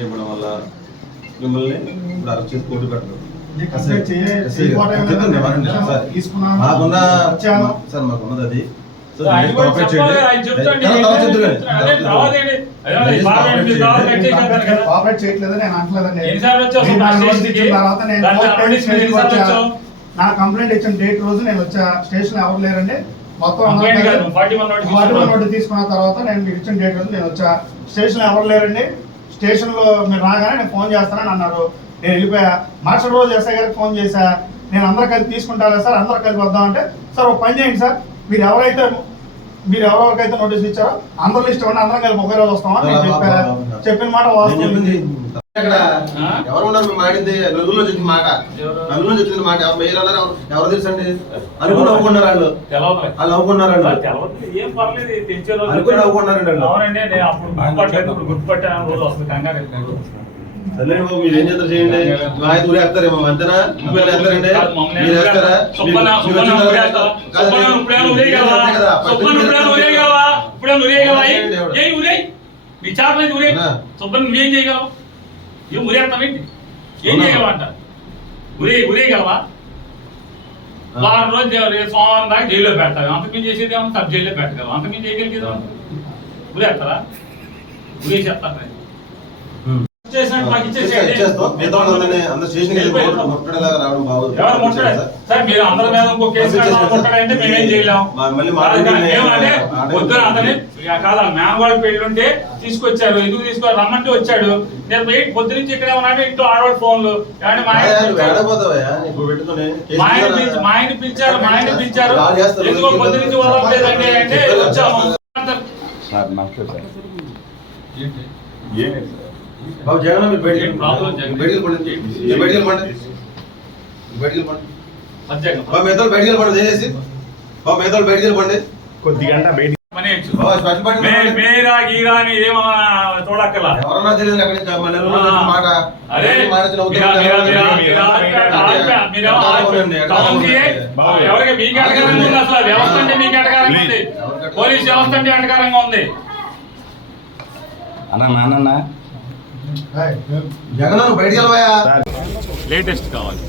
చెప్పడం వల్ల మిమ్మల్ని ఇప్పుడు అరెస్ట్ చేసి కోర్టు పెట్టడం మాకున్నది అది నా కంప్లైంట్ ఇచ్చిన డేట్ రోజు నేను వచ్చా స్టేషన్ ఎవరు లేరండి మొత్తం నోటు తీసుకున్న తర్వాత నేను మీరు ఇచ్చిన డేట్ రోజు నేను వచ్చా స్టేషన్ ఎవరు లేరండి స్టేషన్ లో మీరు రాగానే నేను ఫోన్ చేస్తానని అన్నారు. నేను వెళ్ళిపోయా. మరుసటి రోజు ఎస్ఐ గారికి ఫోన్ చేశా. నేను అందరు కలిపి తీసుకుంటారా సార్, అందరు కలిపి వద్దామంటే సార్ ఒక పని చేయండి సార్, మీరు ఎవరెవరికైతే నోటీస్ ఇచ్చారో అందరూ లిస్ట్ ఇవ్వండి, అందరం కలిపి ఒకే రోజు వస్తామని నేను చెప్పా. చెప్పిన మాట ఎవరు ఉన్నారు మేము ఆడింది నలుగురిలో చెప్పిన మాట, నలుగురిలో చెప్పిన మాట ఎవరు తెలుసు అండి అనుకుని నవ్వుకున్నారు వాళ్ళు నవ్వుకున్నారు అనుకుని సరే బాబు మీరు ఏం చేస్తారు చేయండి. ఆయన ఊరేస్తారేమో అంతేనా మీరు వేస్తారండి, మీరు వేస్తారా? నువ్వేం చేయగలవు? ఏం ఉరేస్తావేంటి? ఏం చేయగలవంట? ఉరేయగలవా? వారం రోజు సోమవారం దాకా జైల్లో పెడతావు. అంతకుమించి చేసేది ఏమన్నా సబ్ జైల్లో పెట్టగలవు. అంతకుమించి చేయగలిగేది ఉరేస్తారా? ఉరేసేస్తారు. మీరు అందరి మీద ఇంకో కేసు ముట్టడంటే మేమేం చేయలేము. పొద్దున అతని కాదా మేమవాడి పెళ్లి ఉంటే తీసుకొచ్చారు, ఎందుకు తీసుకోవాలి రమ్మంటే వచ్చాడు. నేను పొద్దు నుంచి ఇక్కడ ఉన్నాడు, ఇంట్లో ఆడవాడు ఫోన్లు మా ఆయన పిలిచారు ఎందుకో పొద్దు నుంచి వదలలేదండి అంటే వచ్చాము. బాబు జగన్ మీరు బయటికి వెళ్ళిపోండి కొద్దిగా మేరా గీరా అని ఏమన్నా చూడక్కల ఎవరన్నా తెలియదు ఎవరికి మీకు అటకారంగా ఉంది. అసలు వ్యవస్థ అంటే మీకు అటకారంగా ఉంది. పోలీస్ వ్యవస్థ అంటే అటకారంగా ఉంది. అన్నా జగన్ బయటికి వెళ్ళవా? లేటెస్ట్ కావాలి.